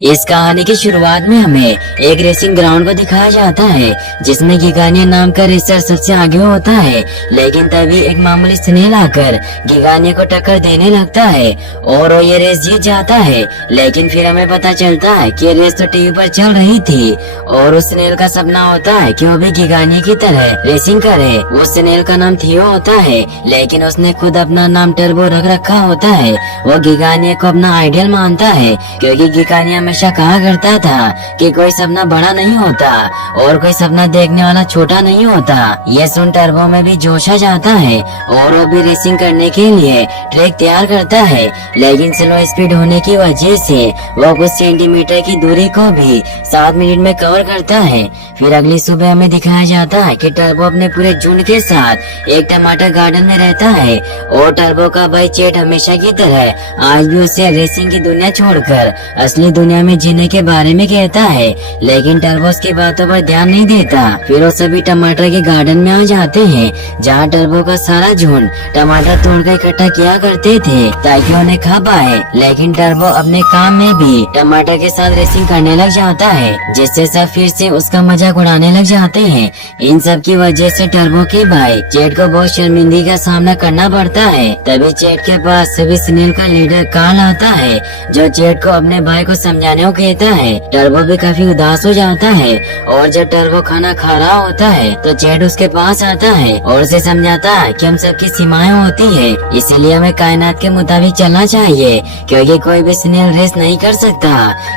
इस कहानी की शुरुआत में हमें एक रेसिंग ग्राउंड को दिखाया जाता है जिसमें गिगानिया नाम का रेसर सबसे आगे होता है। लेकिन तभी एक मामूली स्नेल आकर गिगानिया को टक्कर देने लगता है और वो ये रेस जीत जाता है। लेकिन फिर हमें पता चलता है कि ये रेस तो टीवी पर चल रही थी और उस स्नेल का सपना होता है कि वो भी गिगानिया की तरह रेसिंग करे। उस स्नेल का नाम थियो होता है, लेकिन उसने खुद अपना नाम टर्बो रख रखा होता है। वो गिगानिया को अपना आइडियल मानता है क्योंकि गिगानिया हमेशा कहा करता था कि कोई सपना बड़ा नहीं होता और कोई सपना देखने वाला छोटा नहीं होता। ये सुन टर्बो में भी जोश आ जाता है और वो भी रेसिंग करने के लिए ट्रैक तैयार करता है। लेकिन स्लो स्पीड होने की वजह से वो कुछ सेंटीमीटर की दूरी को भी 7 मिनट में कवर करता है। फिर अगली सुबह हमें दिखाया जाता है कि टर्बो अपने पूरे झुंड के साथ एक टमाटर गार्डन में रहता है और टर्बो का भाई चेट हमेशा की तरह आज भी उसे रेसिंग की दुनिया छोड़कर असली दुनिया में जीने के बारे में कहता है। लेकिन टर्बो उसकी बातों पर ध्यान नहीं देता। फिर वो सभी टमाटर के गार्डन में आ जाते हैं जहाँ टर्बो का सारा झुंड टमाटर तोड़कर इकट्ठा किया करते थे ताकि उन्हें खा पाए। लेकिन टर्बो अपने काम में भी टमाटर के साथ रेसिंग करने लग जाता है जिससे सब फिर से उसका मजाक उड़ाने लग जाते हैं। इन सब की वजह से टर्बो के भाई चेट को बहुत शर्मिंदगी का सामना करना पड़ता है। तभी चेट के पास सभी स्नेल का लीडर कार्ल आता है जो चेट को अपने भाई को समझाने को कहता है। टर्बो भी काफी उदास हो जाता है और जब टर्बो खाना खा रहा होता है तो चेट उसके पास आता है और उसे समझाता है कि हम सबकी सीमाएं होती है, इसीलिए हमें कायनात के मुताबिक चलना चाहिए क्योंकि कोई भी स्नेल रेस नहीं कर सकता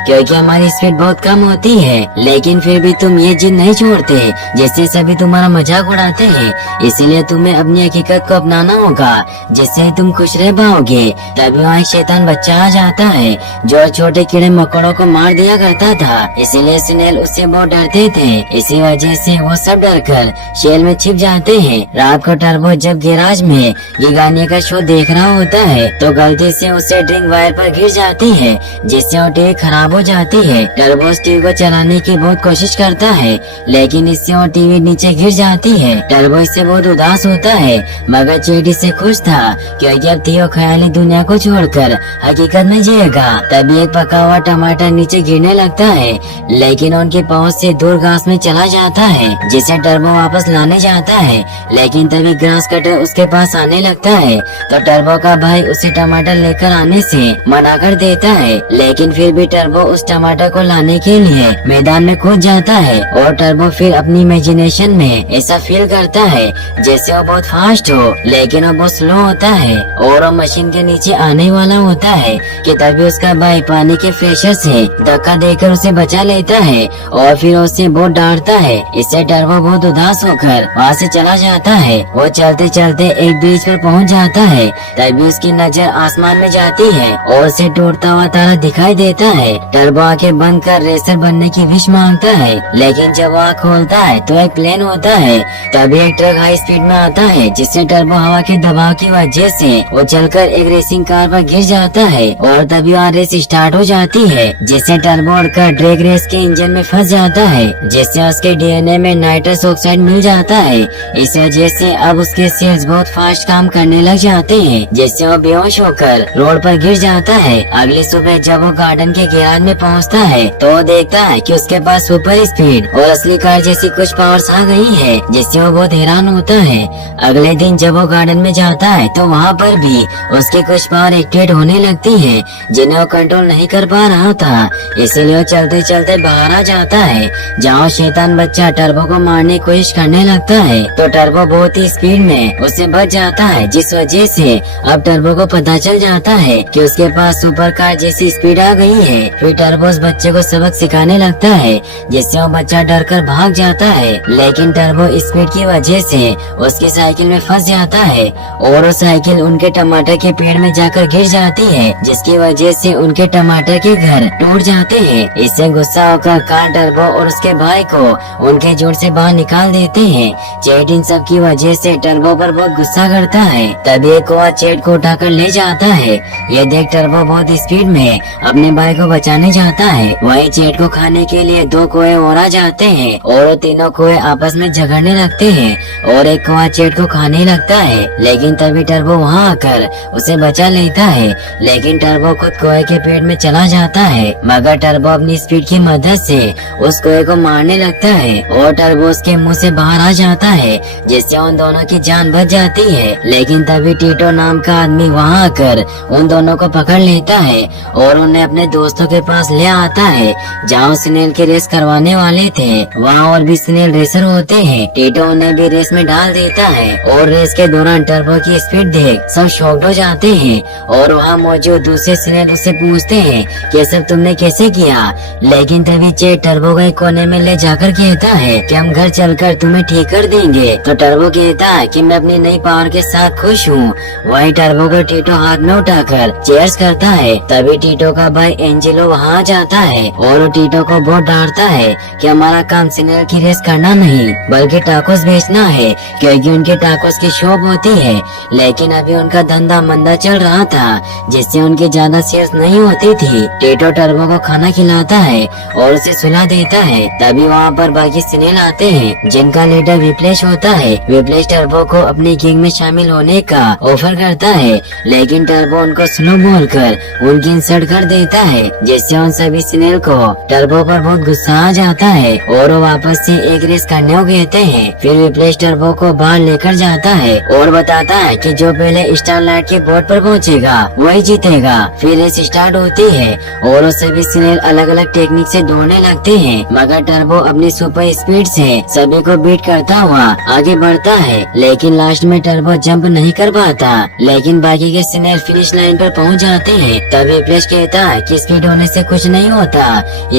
क्योंकि हमारी स्पीड बहुत कम होती है। लेकिन फिर भी तुम ये जिद नहीं छोड़ते जिससे सभी तुम्हारा मजाक उड़ाते हैं, इसीलिए तुम्हें अपनी हकीकत को अपनाना होगा जिससे तुम खुश रह पाओगे। तभी वहाँ एक शैतान बच्चा आ जाता है जो छोटे कीड़े मकोड़ों को मार दिया करता था, इसीलिए स्नेल उससे बहुत डरते थे। इसी वजह से वो सब डरकर शेल में छिप जाते हैं। रात को टर्बो जब गैराज में गिगानिया का शो देख रहा होता है तो गलती से उसे ड्रिंक वायर पर गिर जाती है जिससे वो टीवी खराब हो जाती है। टर्बो उस टीवी को चलाने की बहुत कोशिश करता है लेकिन इससे वो टीवी नीचे गिर जाती है। टर्बो इससे बहुत उदास होता है मगर चेट इससे खुश था क्योंकि अब थियो ख्याली दुनिया को छोड़कर हकीकत में जिएगा। तभी एक पका हुआ टमाटर नीचे गिरने लगता है लेकिन उनके पहुंच से दूर घास में चला जाता है जिसे टर्बो वापस लाने जाता है। लेकिन तभी ग्रास कटर उसके पास आने लगता है तो टर्बो का भाई उसे टमाटर लेकर आने से मना कर देता है। लेकिन फिर भी टर्बो उस टमाटर को लाने के लिए मैदान में कूद जाता है और टर्बो फिर अपनी इमेजिनेशन में ऐसा फील करता है जैसे वो बहुत फास्ट हो लेकिन वो बहुत स्लो होता है और वो मशीन के नीचे आने वाला होता है कि तभी उसका भाई पानी के प्रेशर से धक्का देकर उसे बचा लेता है और फिर उसे बहुत डांटता है। इससे टर्बो बहुत उदास होकर वहाँ से चला जाता है। वो चलते चलते एक बीच पर पहुँच जाता है तभी उसकी नजर आसमान में जाती है और उसे टूटता हुआ तारा दिखाई देता है। टर्बो आंखें बंद कर रेसर बनने की विश मांगता है लेकिन जब वह खोलता है तो एक प्लेन होता है। तभी एक ट्रक हाई स्पीड में आता है जिससे टर्बो हवा के दबाव की वजह से वो चलकर एक रेसिंग कार पर गिर जाता है और तभी वहाँ रेस स्टार्ट हो जाती है जिससे टर्बो उड़कर ड्रैग रेस के इंजन में फंस जाता है जिससे उसके डीएनए में नाइट्रस ऑक्साइड मिल जाता है। इस वजह से अब उसके सेल्स बहुत फास्ट काम करने लग जाते हैं जिससे वो बेहोश होकर रोड पर गिर जाता है। अगली सुबह जब वो गार्डन के गैराज में पहुंचता है तो वो देखता है कि उसके पास सुपर स्पीड और असली कार जैसी कुछ पावर्स आ गई है जिससे वो बहुत हैरान होता है। अगले दिन जब वो गार्डन में जाता है तो वहाँ पर भी उसकी कुछ पावर एक्टिवेट होने लगती है जिन्हें वो कंट्रोल नहीं कर पा रहा था, इसीलिए वो चलते चलते बाहर आ जाता है जहाँ शैतान बच्चा टर्बो को मारने की कोशिश करने लगता है तो टर्बो बहुत ही स्पीड में उससे बच जाता है जिस वजह से अब टर्बो को पता चल जाता है कि उसके पास सुपर कार जैसी स्पीड आ गई है। फिर टर्बो उस बच्चे को सबक सिखाने लगता है जिससे वो बच्चा डर कर भाग जाता है लेकिन टर्बो स्पीड की वजह से उसकी साइकिल में फंस जाता है और वो साइकिल उनके टमाटर के पेड़ में जाकर गिर जाती है जिसकी वजह से उनके टमाटर के घर टूट जाते हैं। इससे गुस्सा होकर कार टर्बो और उसके भाई को उनके झुंड से बाहर निकाल देते हैं। चेट इन सब की वजह से टर्बो पर बहुत गुस्सा करता है। तभी एक कौवा चेट को उठाकर ले जाता है। ये देख टर्बो बहुत स्पीड में अपने भाई को बचाने जाता है। वहीं चेट को खाने के लिए 2 कौवे और आ जाते हैं और वो तीनों कौवे आपस में झगड़ने लगते हैं और एक कौवा चेट को खाने लगता है लेकिन तभी टर्बो वहाँ आकर उसे बचा लेता है। लेकिन टर्बो खुद कौवे के पेट में चला जाता है, मगर टर्बो अपनी स्पीड की मदद से उस कुएं को मारने लगता है और टर्बो उसके मुंह से बाहर आ जाता है, जिससे उन दोनों की जान बच जाती है। लेकिन तभी टीटो नाम का आदमी वहाँ आकर उन दोनों को पकड़ लेता है और उन्हें अपने दोस्तों के पास ले आता है, जहाँ स्नेल की रेस करवाने वाले थे। वहाँ और भी स्नेल रेसर होते हैं। टीटो उन्हें भी रेस में डाल देता है और रेस के दौरान टर्बो की स्पीड देख सब शॉक्ड हो जाते हैं और वहाँ मौजूद दूसरे स्नेल उससे पूछते हैं कि सब तुमने कैसे किया। लेकिन तभी चेट टर्बो को एक कोने में ले जाकर कहता है कि हम घर चलकर तुम्हें ठीक कर देंगे। तो टर्बो कहता है कि मैं अपनी नई पावर के साथ खुश हूँ। वही टर्बो को टीटो हाथ में उठाकर चेयर्स करता है। तभी टीटो का भाई एंजेलो वहाँ आ जाता है और वो टीटो को बहुत डांटता है कि हमारा काम स्नेल की रेस करना नहीं बल्कि टाकोस बेचना है, क्योंकि उनके टाकोस की शॉप होती है। लेकिन अभी उनका धंधा मंदा चल रहा था, जिससे उनकी ज्यादा सेल्स नहीं होती थी। टीटो टर्बो को खाना खिलाता है और उसे सुला देता है। तभी वहाँ पर बाकी स्नेल आते हैं, जिनका लीडर विप्लेश होता है। विप्लेश टर्बो को अपनी गैंग में शामिल होने का ऑफर करता है, लेकिन टर्बो उनको स्लो बोलकर उनकी इंसल्ट कर देता है, जिससे उन सभी स्नेल को टर्बो पर बहुत गुस्सा आ जाता है और वो वापस से एक रेस करने को कहते हैं। फिर विप्लेश टर्बो को बाहर लेकर जाता है और बताता है कि जो पहले स्टारलाइट के बोर्ड पर पहुंचेगा वही जीतेगा। फिर रेस स्टार्ट होती है और वो सभी स्नेल अलग अलग टेक्निक से दौड़ने लगते हैं, मगर टर्बो अपनी सुपर स्पीड से सभी को बीट करता हुआ आगे बढ़ता है। लेकिन लास्ट में टर्बो जंप नहीं कर पाता, लेकिन बाकी के स्नेल फिनिश लाइन पर पहुंच जाते हैं। तभी विप्लेश कहता है कि स्पीड होने से कुछ नहीं होता,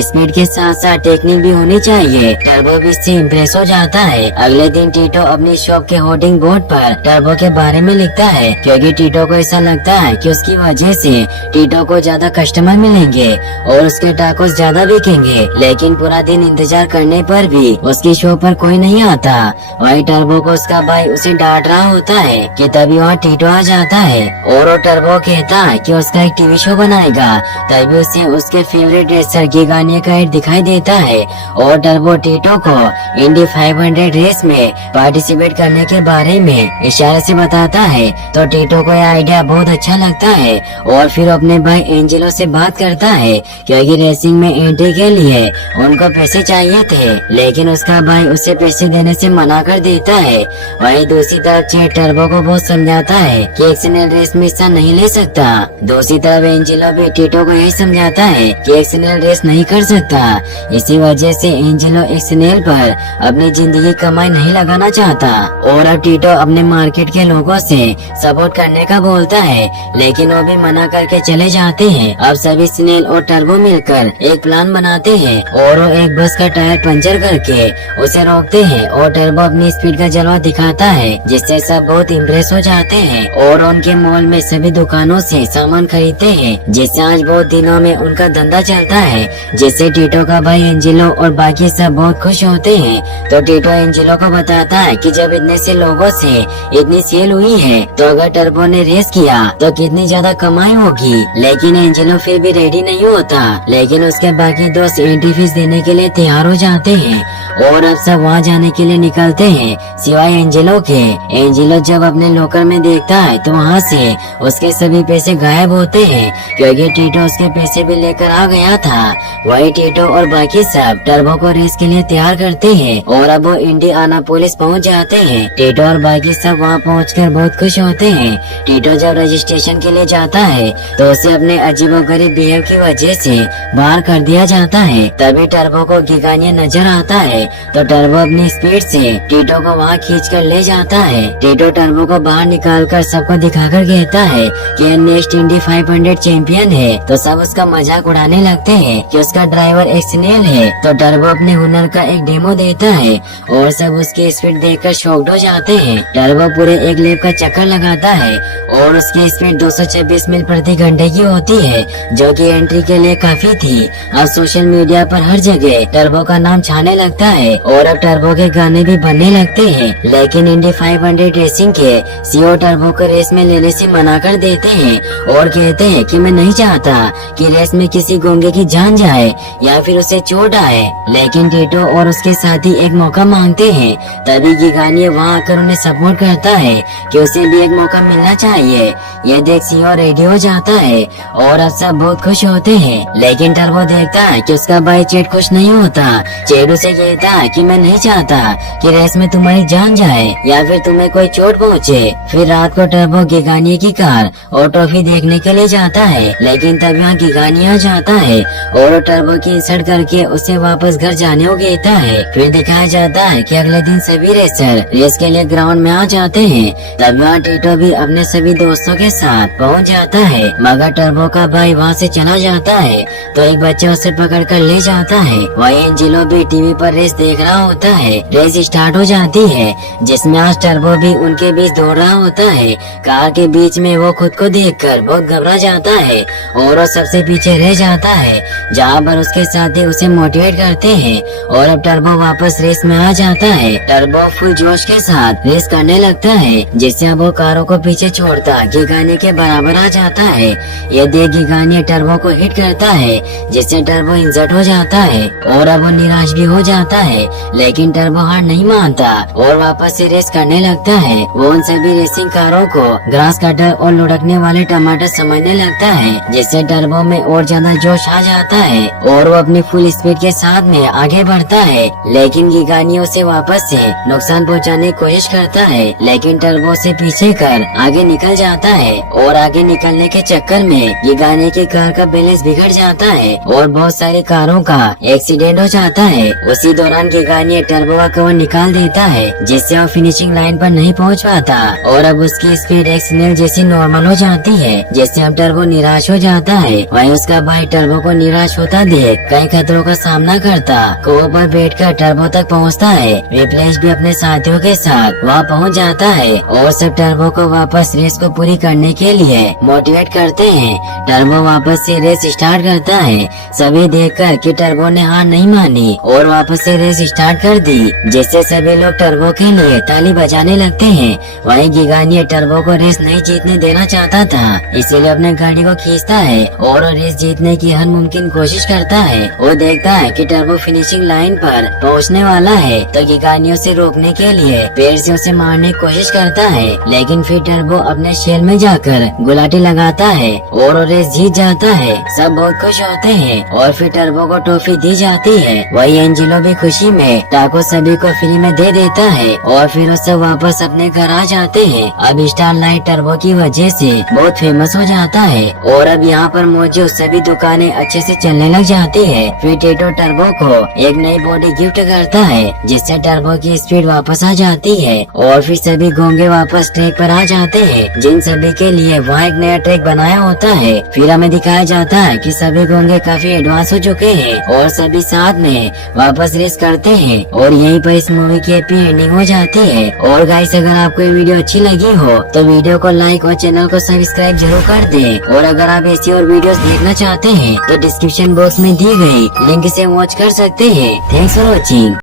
स्पीड के साथ साथ टेक्निक भी होनी चाहिए। टर्बो भी इससे इम्प्रेस हो जाता है। अगले दिन टीटो अपनी शॉप के होर्डिंग बोर्ड पर टर्बो के बारे में लिखता है, क्योंकि टीटो को ऐसा लगता है कि उसकी वजह से टीटो को ज्यादा कस्टमर मिलेंगे और उसके टाकोस ज्यादा बिकेंगे। लेकिन पूरा दिन इंतजार करने पर भी उसकी शॉप पर कोई नहीं आता। वही टर्बो को उसका भाई उसे डांट रहा होता है कि तभी वहाँ टीटो आ जाता है और वो टर्बो कहता है कि उसका एक टीवी शो बनाएगा। तभी उसे उसके फेवरेट रेसर गिगानिया का एड दिखाई देता है और टर्बो टीटो को इंडी 500 रेस में पार्टिसिपेट करने के बारे में इशारे से बताता है। तो टीटो को यह आइडिया बहुत अच्छा लगता है और फिर अपने भाई एंजेलो से बात करता है, क्योंकि रेसिंग में एंट्री के लिए उनको पैसे चाहिए थे। लेकिन उसका भाई उसे पैसे देने से मना कर देता है। वहीं दूसरी तरफ चेट टर्बो को बहुत समझाता है कि एक स्नेल रेस में हिस्सा नहीं ले सकता। दूसरी तरफ एंजेलो भी टीटो को यही समझाता है कि एक स्नेल रेस नहीं कर सकता। इसी वजह से एंजेलो एक स्नेल पर अपनी जिंदगी कमाई नहीं लगाना चाहता और अब टीटो अपने मार्केट के लोगों से सपोर्ट करने का बोलता है, लेकिन वो भी मना करके चले जाते हैं। अब सभी स्नेल और टर्बो मिलकर एक प्लान बनाते हैं और वो एक बस का टायर पंचर करके उसे रोकते हैं और टर्बो अपनी स्पीड का जलवा दिखाता है, जिससे सब बहुत इम्प्रेस हो जाते हैं और उनके मॉल में सभी दुकानों से सामान खरीदते हैं, जिससे आज बहुत दिनों में उनका धंधा चलता है। जिससे टीटो का भाई एंजेलो और बाकी सब बहुत खुश होते हैं। तो टीटो एंजेलो को बताता है कि जब इतने से लोगों से इतनी सेल हुई है तो अगर टर्बो ने रेस किया तो कितनी ज्यादा कमाई होगी। लेकिन एंजेलो फिर भी रेडी नहीं होता, लेकिन उसके बाकी दोस्त एंट्री फीस देने के लिए तैयार हो जाते हैं और अब सब वहाँ जाने के लिए निकलते हैं सिवाय एंजेलो के। एंजेलो जब अपने लॉकर में देखता है तो वहाँ से उसके सभी पैसे गायब होते हैं, क्योंकि टीटो उसके पैसे भी लेकर आ गया था। वही टीटो और बाकी सब टर्बो को रेस के लिए तैयार करते हैं और अब वो इंडियानापोलिस पहुँच जाते हैं। टीटो और बाकी सब वहाँ पहुँचकर बहुत खुश होते हैं। टीटो जब रजिस्ट्रेशन के लिए जाता है तो उसे अपने अजीबोगरीब बिहेव की वजह से बाहर कर दिया जाता है। तभी टर्बो को गिगानिया नजर आता है तो टर्बो अपनी स्पीड से टीटो को वहाँ खींचकर ले जाता है। टीटो टर्बो को बाहर निकालकर सबको दिखाकर कहता है कि ये नेक्स्ट इंडी 500 चैंपियन है। तो सब उसका मजाक उड़ाने लगते हैं कि उसका ड्राइवर एक स्नेल है। तो टर्बो अपने हुनर का एक डेमो देता है और सब उसकी स्पीड देखकर शॉक्ड हो जाते हैं। टर्बो पूरे एक लैप का चक्कर लगाता है और उसकी स्पीड 226 मील प्रति घंटे की होती है, जो कि एंट्री के लिए काफी थी। अब सोशल मीडिया पर हर जगह टर्बो का नाम छाने लगता है और अब टर्बो के गाने भी बनने लगते हैं। लेकिन इंडी 500 रेसिंग के सीईओ टर्बो को रेस में लेने से मना कर देते हैं और कहते हैं कि मैं नहीं चाहता कि रेस में किसी गोंगे की जान जाए या फिर उसे चोट आए। लेकिन टीटो और उसके साथी एक मौका मांगते हैं। तभी गिगानिया वहाँ आकर उन्हें सपोर्ट करता है कि उसे भी एक मौका मिलना चाहिए। ये देख सीईओ रेडी हो जाता है और अब सब बहुत खुश होते होते हैं, लेकिन टर्बो देखता है कि उसका भाई चेड खुश नहीं होता। चेड उसे कहता है कि मैं नहीं चाहता कि रेस में तुम्हारी जान जाए या फिर तुम्हें कोई चोट पहुँचे। फिर रात को टर्बो गिगानिया की कार और ट्रॉफी देखने के लिए जाता है, लेकिन तब यहाँ गिगानिया जाता है और टर्बो की इंसल्ट करके उसे वापस घर जाने को कहता है। फिर दिखाया जाता है कि अगले दिन सभी रेसर रेस के लिए ग्राउंड में आ जाते हैं। तब यहाँ टीटो भी अपने सभी दोस्तों के साथ पहुँच जाता है, मगर टर्बो का भाई वहाँ से चला जाता है तो एक बच्चा उसे पकड़ कर ले जाता है। वही एंजेलो भी टीवी पर रेस देख रहा होता है। रेस स्टार्ट हो जाती है, जिसमें आज टर्बो भी उनके बीच दौड़ रहा होता है। कार के बीच में वो खुद को देखकर बहुत घबरा जाता है और वो सबसे पीछे रह जाता है, जहाँ पर उसके साथी उसे मोटिवेट करते हैं और अब टर्बो वापस रेस में आ जाता है। टर्बो फुल जोश के साथ रेस करने लगता है, जिससे अब वो कारों को पीछे छोड़ता गिगानिया के बराबर आ जाता है। ये देख गिगानिया टर्बो को हिट करता है, जिससे टर्बो इंजर्ड हो जाता है और अब वो निराश भी हो जाता है, लेकिन टर्बो हार नहीं मानता और वापस से रेस करने लगता है। वो उन सभी रेसिंग कारों को ग्रास कटर और लुढ़कने वाले टमाटर समझने लगता है, जिससे टर्बो में और ज्यादा जोश आ जाता है और वो अपनी फुल स्पीड के साथ में आगे बढ़ता है। लेकिन गिगानिया उसे वापस से नुकसान पहुंचाने की कोशिश करता है, लेकिन टर्बो से पीछे कर आगे निकल जाता है और आगे निकलने के चक्कर में गिगानिया की कार का बैलेंस बिगड़ जाता है और बहुत सारी कारों का एक्सीडेंट हो जाता है। उसी दौरान गिगानिया टर्बो का कवर निकाल देता है, जिससे वो फिनिशिंग लाइन पर नहीं पहुंच पाता और अब उसकी स्पीड एक स्नेल जैसी नॉर्मल हो जाती है, जिससे अब टर्बो निराश हो जाता है। वहीं उसका भाई टर्बो को निराश होता देख कई खतरों का सामना करता कोवर पर बैठकर टर्बो तक पहुंचता है। रिप्लेस भी अपने साथियों के साथ वहां पहुंच जाता है और सब टर्बो को वापस रेस को पूरी करने के लिए मोटिवेट करते हैं। टर्बो वापस से रेस स्टार्ट करता है, सभी देखकर कि टर्बो ने हार नहीं मानी और वापस से रेस स्टार्ट कर दी, जिससे सभी लोग टर्बो के लिए ताली बजाने लगते हैं। वहीं गिगानिया टर्बो को रेस नहीं जीतने देना चाहता था, इसीलिए अपने गाड़ी को खींचता है और रेस जीतने की हर मुमकिन कोशिश करता है। वो देखता है कि टर्बो फिनिशिंग लाइन पर पहुंचने वाला है तो गिगानिया उसे रोकने के लिए पेड़ से उसे मारने की कोशिश करता है, लेकिन फिर टर्बो अपने शेल में जाकर गुलाटी लगाता है और वो रेस जीत जाता है। सब बहुत खुश होते हैं और फिर टर्बो को ट्रॉफी दी जाती है। वही एंजेलो भी खुशी में टाको सभी को फ्री में दे देता है और फिर वो सब वापस अपने घर आ जाते हैं। अब स्टारलाइट टर्बो की वजह से बहुत फेमस हो जाता है और अब यहाँ पर मौजूद सभी दुकानें अच्छे से चलने लग जाती है। फिर टेटो टर्बो को एक नई बॉडी गिफ्ट करता है, जिससे टर्बो की स्पीड वापस आ जाती है और फिर सभी गोंगे वापस ट्रैक पर आ जाते हैं, जिन सभी के लिए वहाँ एक नया ट्रैक बनाया होता है। फिर हमें दिखाया जाता है कि सभी गोंगे काफी एडवांस हो चुके हैं और सभी साथ में वापस रेस करते हैं और यहीं पर इस मूवी की हैप्पी एंडिंग हो जाती है। और गाइस, अगर आपको ये वीडियो अच्छी लगी हो तो वीडियो को लाइक और चैनल को सब्सक्राइब जरूर कर दें और अगर आप ऐसी और वीडियोस देखना चाहते हैं तो डिस्क्रिप्शन बॉक्स में दी गई लिंक से वॉच कर सकते हैं। Thanks for watching.